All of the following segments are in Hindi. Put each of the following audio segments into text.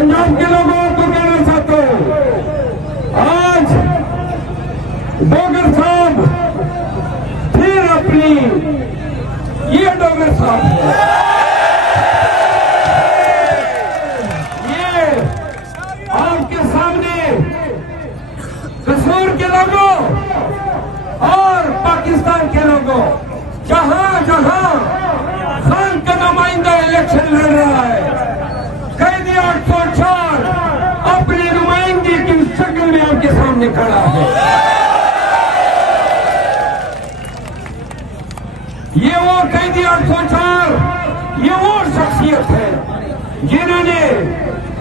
पंजाब के लोगों को कहना चाहता हूं, आज डोगर साहब फिर अपनी, ये डोगर साहब ये आपके सामने कसूर के लोगों और पाकिस्तान के लोगों, जहां जहां खान का नुमाइंदा इलेक्शन लड़ रहा है, कैदी 804 अपनी नुमाइंदगी की शक्ल में आपके सामने खड़ा है। ये वो कैदी 804, ये वो शख्सियत है जिन्होंने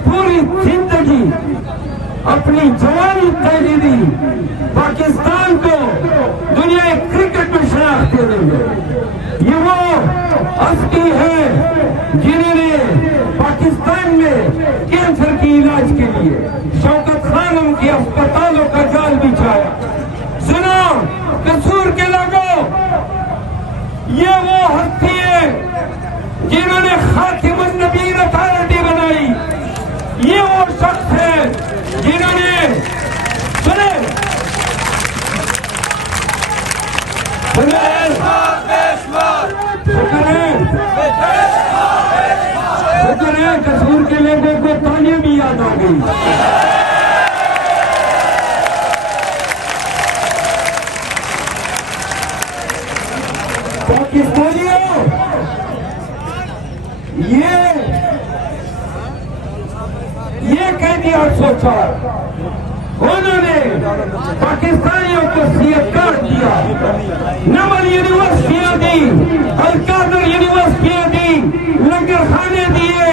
पूरी जिंदगी अपनी जवानी दे दी पाकिस्तान को दुनिया क्रिकेट में शनाख्त देंगे। ये वो हस्ती है जिन्होंने पाकिस्तान में कैंसर के इलाज के लिए शौकत खानम के अस्पतालों का जाल बिछाया। सुनो कसूर के लोगों, ये वो हस्ती है जिन्होंने खातिमुन नबीय्यीन अथॉरिटी बनाई। ये वो शख्स है जिन्होंने सुने कसूर के लोगों को तालियां भी याद आ गई। पाकिस्तानियों, ये कैदी 804 उन्होंने पाकिस्तानियों को सियाकार दिया, नमल यूनिवर्सिटियां दी, अलकादर यूनिवर्सिटियां दी, लंगर खाने दिए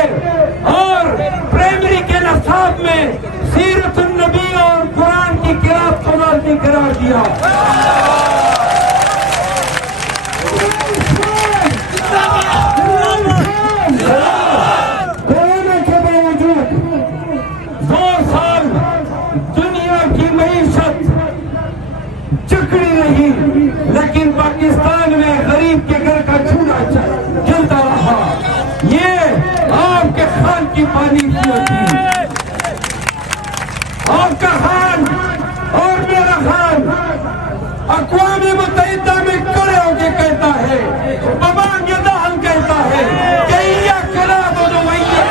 और प्राइमरी के नसाब में सीरतुन नबी और कुरान की किरात को लाजमी करार दिया। कोरोना के बावजूद 2 साल दुनिया की मईशत चिकड़ी रही, लेकिन पाकिस्तान में गरीब के घर का चूल्हा जलता रहा। ये आपके खान की पानी थी। आपका खान और मेरा खान अक़वाम मुत्तहिदा में खड़े होकर कहता है, बबांग दाहन कहता है कि या करा दो वैया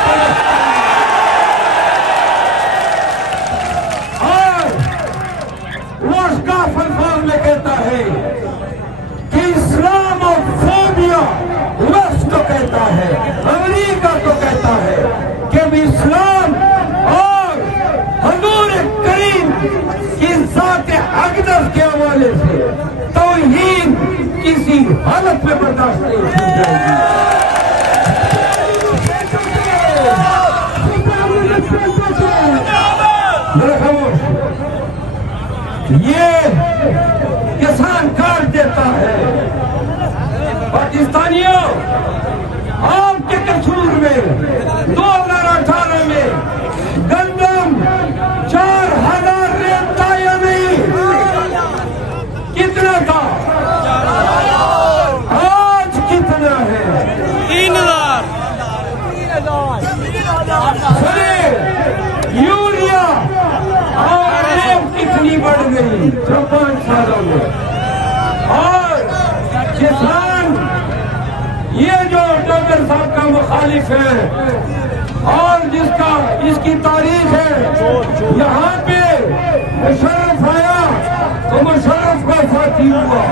अल्फाज में कहता है कि इस्लाम और फोबिया वेस्ट को कहता है, अमेरिका को कहता है कि इस्लाम और हुजूर करीम की ज़ात अक़दस के हवाले से तौहीन किसी हालत में बर्दाश्त नहीं की जाएगी। ये किसान काट देता है। पाकिस्तानियों, आपके कसूर में 2018 में गंदम 4000 रेता या नहीं, कितना था? आज कितना है? 3000। यूरिया और कितनी बढ़ गई 5 सालों में। और किसान, ये जो डॉक्टर साहब का मुखालिफ है और इसकी तारीख है, यहाँ पे मुशर्रफ आया तो मुशर्रफ का साथी हुआ,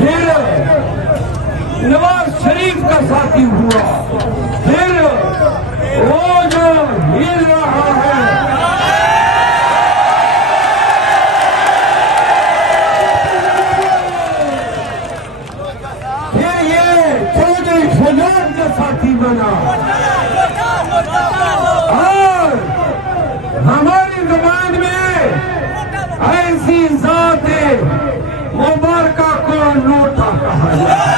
फिर नवाज शरीफ का साथी हुआ, फिर वो जो हिल रहा है साथी बना। और हमारी जुबान में ऐसी जात मुबारका को नोटा कहा जाए।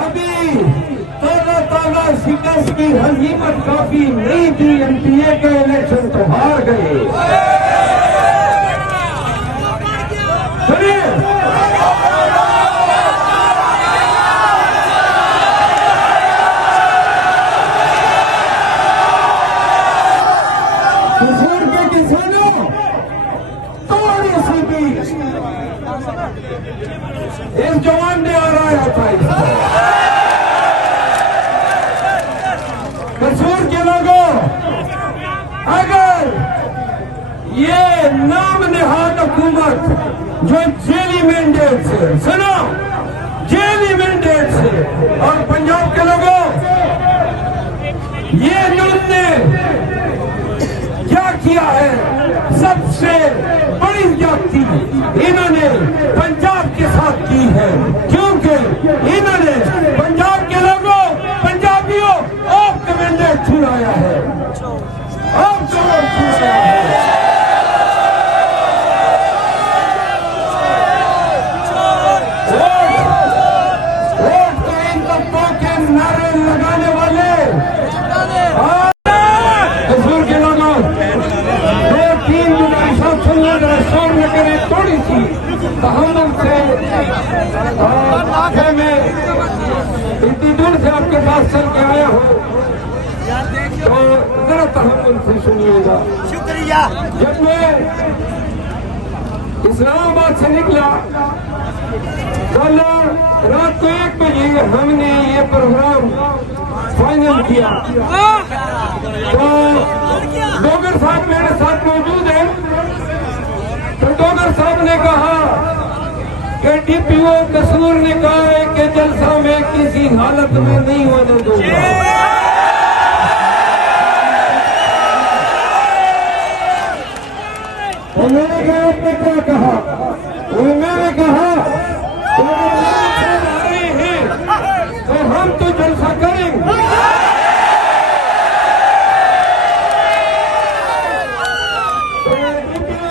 अभी तो अल्लाह ताला शिकस्त की हजीमत काफी नहीं थी, एमपीए के इलेक्शन तो हार गए। हुकूमत जो जेली मैंडेट से, सुनो, जेली मैंडेट से, और पंजाब के लोगों, ये नून ने क्या किया है? सबसे बड़ी ज्यादती इन्होंने पंजाब के साथ की है, क्योंकि इन्होंने पंजाब के लोगों, पंजाबियों, आपका मैंडेट छुड़ाया है, आपको छुड़ाया है। वोट तो इन तत्वों के नारे लगाने वाले कसूर के लोगों, 2-3 गुजारिशा सुनने जरा शोर न करें थोड़ी सी तहम्मुल से। और मैं इतनी दूर से आपके पास चल के आया हूँ, तो जरा तहम्मुल से सुनिएगा। शुक्रिया। जब मैं इस्लामाबाद से निकला, कल रात को 1 बजे हमने ये प्रोग्राम फाइनल किया, तो डोगर साहब मेरे साथ मौजूद हैं। तो डोगर साहब ने कहा कि डीपीओ कसूर ने कहा है कि जलसा में किसी हालत में नहीं होने दूंगा। तो मैंने कहा आपने क्या कहा? मैंने कहा तो हम तो जलसा करेंगे।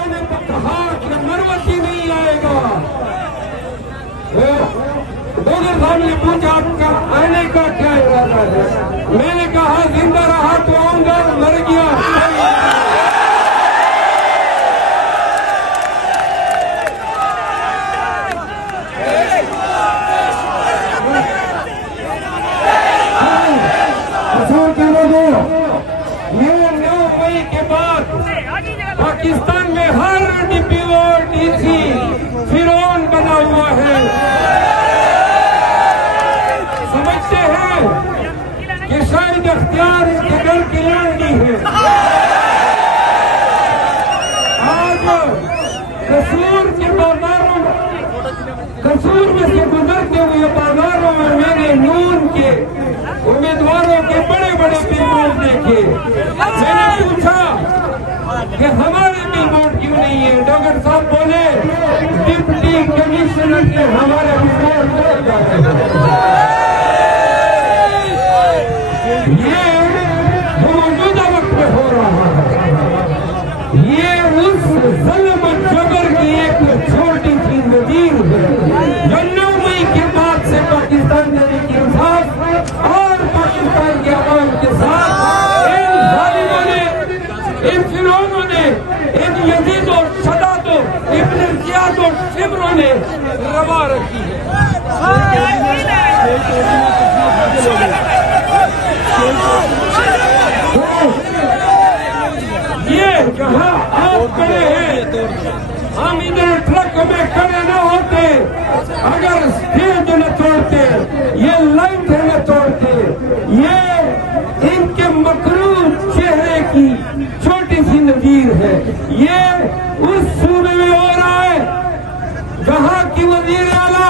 ने तो कहा कि मरवती नहीं आएगा। डोगर साहब ने पूछा आपका आने का क्या इरादा है? मैंने कहा जिंदा रहा तो आऊंगा, मर गया पाकिस्तान में हर डीपीओ डीसी फिरौन बना हुआ है। समझते हैं कि शायद अख्तियार के घर की लड़की है। आज कसूर के बाजारों, कसूर में से गुजरते हुए बाजारों में मेरे नून के उम्मीदवारों के बड़े बड़े बिलबोर्ड देखे। मैंने पूछा कि हमारे बिलबोर्ड क्यों नहीं है? डॉक्टर साहब बोले डिप्टी कमिश्नर ने हमारे बिलबोर्ड तोड़ डाले। ये जो मौजूदा वक्त में हो रहा है, ये उस ज़ुल्म जबर की एक छोटी सी नज़ीर है जो 9 मई के बाद से पाकिस्तान तहरीक इंसाफ और पाकिस्तान के अवाम के साथ इन जालिमों ने, इन फिरौनों ने, इन यजीदों, सदातों, इब्न ज़ियादों, शिमरों ने रवा रखी है। ये जहाँ आप खड़े हैं, हम इधर ट्रक में खड़े न होते अगर स्टेज न तोड़ते, ये लाइट न तोड़ते, ये इनके मकरूर चेहरे की छोटी सी नज़ीर है। ये उस सूबे में हो रहा है जहाँ की वजीर आला,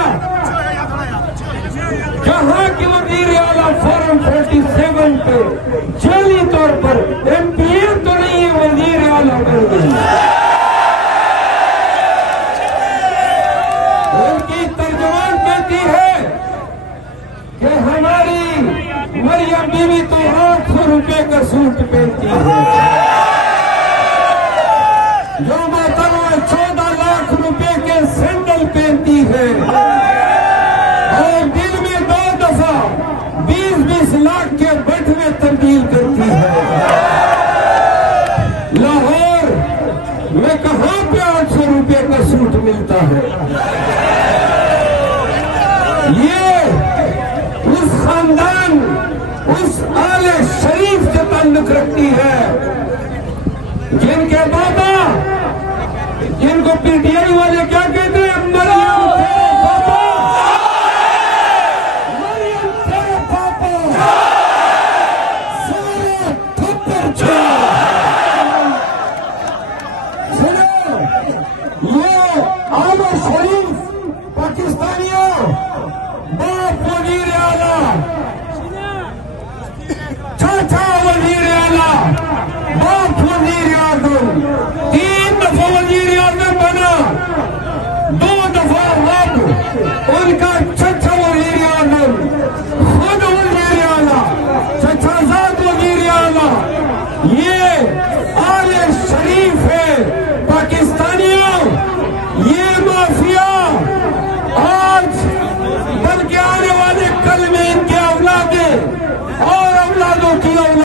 जहाँ की वजीर आला फॉर्म 47 पे जाली तौर पर एमपीए तो नहीं है, वजीर आला बन गई। उनकी तर्जुमान कहती है कि हमारी मरियम बीवी तो 800 रुपए का सूट पहनती है, जो मोहतरमा 14 लाख रुपए के सैंडल पहनती है, और दिन में 2 दफा 20-20 लाख के बटवे तब्दील करती है। लाहौर में कहाँ पे 800 रुपए का सूट मिलता है? ये उस खानदान, उस आले शरीफ से ताल्लुक रखती है जिनके बाबा, जिनको पीटीआई वाले क्या कहते